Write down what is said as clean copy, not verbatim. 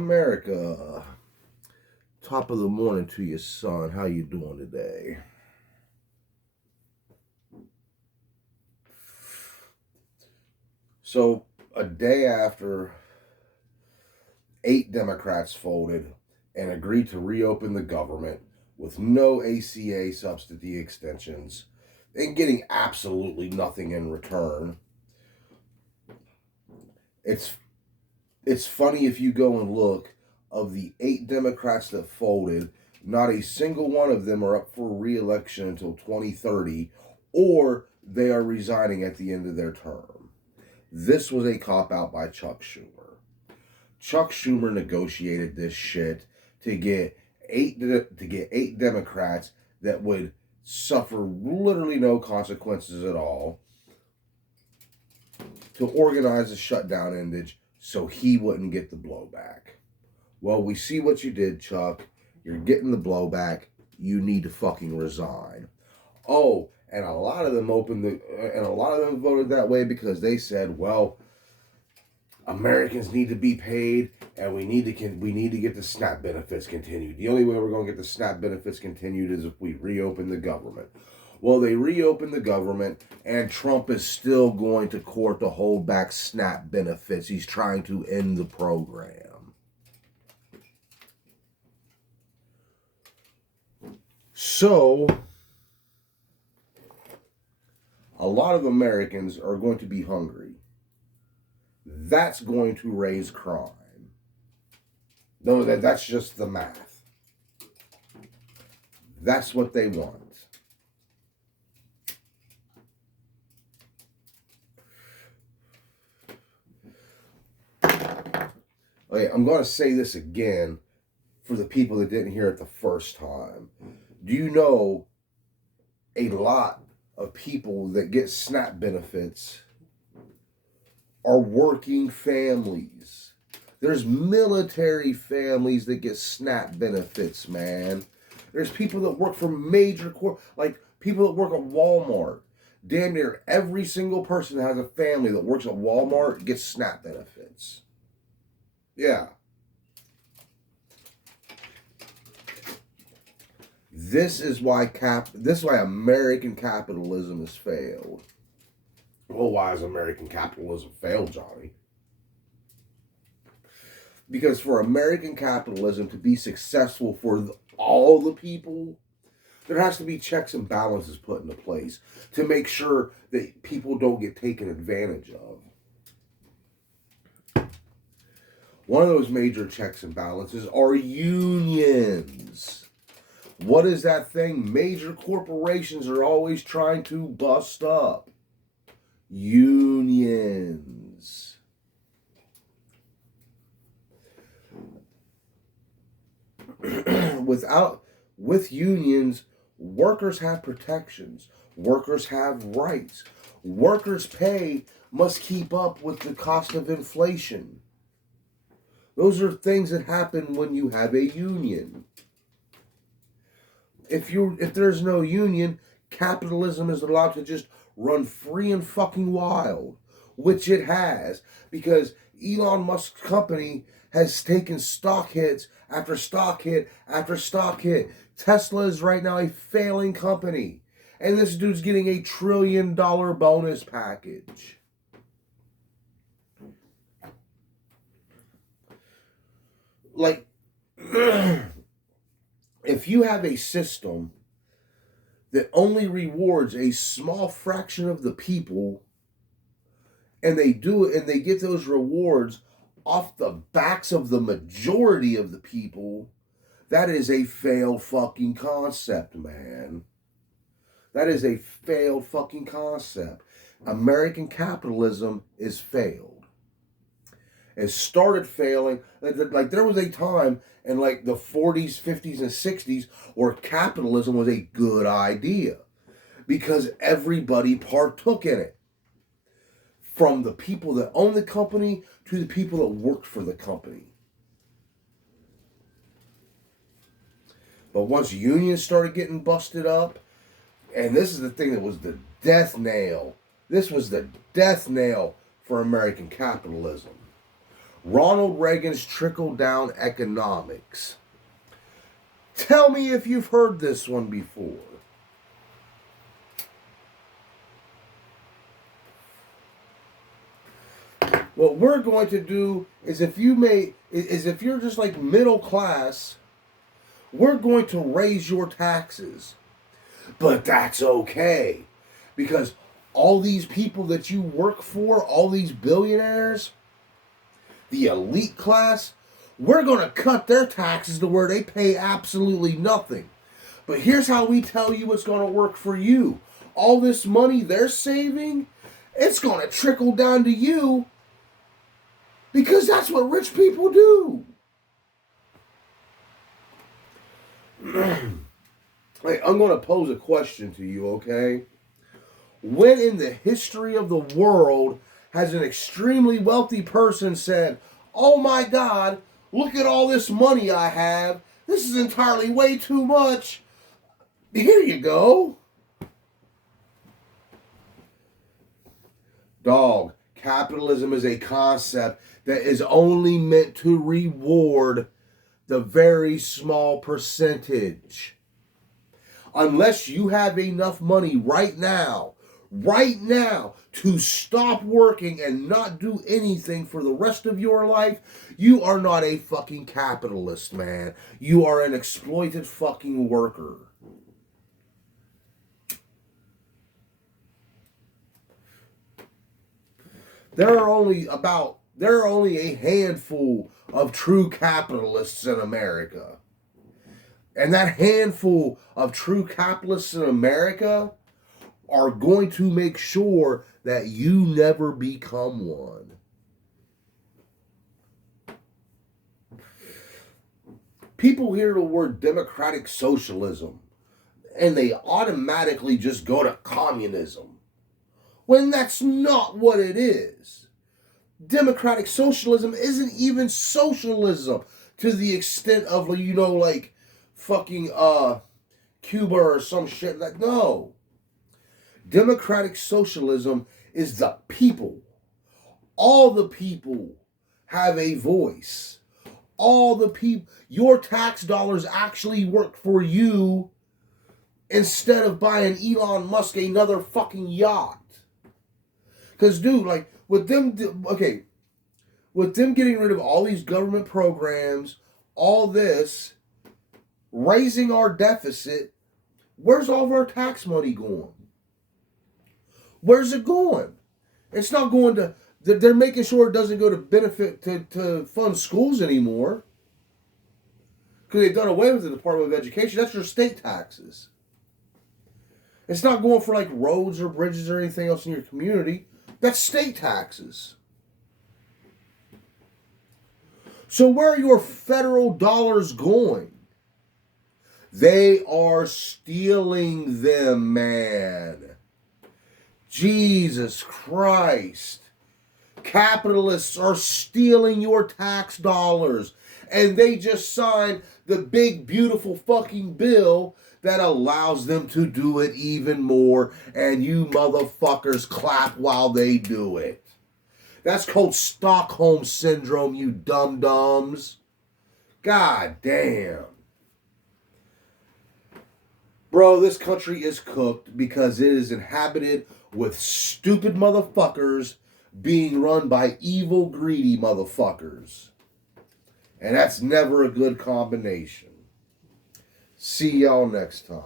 America. Top of the morning to you, son. How you doing today? So, a day after 8 Democrats folded and agreed to reopen the government with no ACA subsidy extensions and getting absolutely nothing in return, it's funny if you go and look of the 8 Democrats that folded, not a single one of them are up for re-election until 2030, or they are resigning at the end of their term. This was a cop-out by Chuck Schumer. Chuck Schumer negotiated this shit to get eight Democrats that would suffer literally no consequences at all to organize a shutdown endage so he wouldn't get the blowback. Well, we see what you did, Chuck. You're getting the blowback. You need to fucking resign. Oh, and a lot of them voted that way because they said, well, Americans need to be paid, and we need to get the SNAP benefits continued. The only way we're going to get the SNAP benefits continued is if we reopen the government. Well, they reopened the government, and Trump is still going to court to hold back SNAP benefits. He's trying to end the program. So, a lot of Americans are going to be hungry. That's going to raise crime. No, that's just the math. That's what they want. Okay, I'm going to say this again for the people that didn't hear it the first time. Do you know a lot of people that get SNAP benefits are working families? There's military families that get SNAP benefits, man. There's people that work for major like people that work at Walmart. Damn near every single person that has a family that works at Walmart gets SNAP benefits. Yeah. This is why American capitalism has failed. Well, why has American capitalism failed, Johnny? Because for American capitalism to be successful for all the people, there has to be checks and balances put into place to make sure that people don't get taken advantage of. One of those major checks and balances are unions. What is that thing major corporations are always trying to bust up? Unions. With unions, workers have protections. Workers have rights. Workers' pay must keep up with the cost of inflation. Those are things that happen when you have a union. If there's no union, capitalism is allowed to just run free and fucking wild, which it has, because Elon Musk's company has taken stock hits after stock hit after stock hit. Tesla is right now a failing company, and this dude's getting $1 trillion bonus package. Like, if you have a system that only rewards a small fraction of the people, and they do it and they get those rewards off the backs of the majority of the people, that is a failed fucking concept, man. That is a failed fucking concept. American capitalism is failed. It started failing. Like there was a time in like the 40s, 50s, and 60s where capitalism was a good idea because everybody partook in it. From the people that owned the company to the people that worked for the company. But once unions started getting busted up, and this is the thing that was the death nail. This was the death nail for American capitalism. Ronald Reagan's trickle-down economics. Tell me if you've heard this one before. What we're going to do is if you're just like middle class, we're going to raise your taxes. But that's okay. Because all these people that you work for, all these billionaires, the elite class, we're going to cut their taxes to where they pay absolutely nothing. But here's how we tell you it's going to work for you. All this money they're saving, it's going to trickle down to you because that's what rich people do. Hey, I'm going to pose a question to you, okay? When in the history of the world has an extremely wealthy person said, "Oh my God, look at all this money I have. This is entirely way too much. Here you go." Dog, capitalism is a concept that is only meant to reward the very small percentage. Unless you have enough money right now, to stop working and not do anything for the rest of your life, you are not a fucking capitalist, man. You are an exploited fucking worker. There are only a handful of true capitalists in America. And that handful of true capitalists in America are going to make sure that you never become one. People hear the word democratic socialism and they automatically just go to communism, when that's not what it is. Democratic socialism isn't even socialism to the extent of, like fucking Cuba or some shit. Like, no. Democratic socialism is the people. All the people have a voice. All the people, your tax dollars actually work for you instead of buying Elon Musk another fucking yacht. Because, dude, like, with them getting rid of all these government programs, all this, raising our deficit, where's all of our tax money going? Where's it going? It's not going to, they're making sure it doesn't go to benefit to fund schools anymore. Because they've done away with the Department of Education. That's your state taxes. It's not going for like roads or bridges or anything else in your community. That's state taxes. So where are your federal dollars going? They are stealing them, man. Jesus Christ. Capitalists are stealing your tax dollars. And they just signed the big, beautiful fucking bill that allows them to do it even more. And you motherfuckers clap while they do it. That's called Stockholm Syndrome, you dum-dums. God damn. Bro, this country is cooked because it is inhabited with stupid motherfuckers being run by evil, greedy motherfuckers. And that's never a good combination. See y'all next time.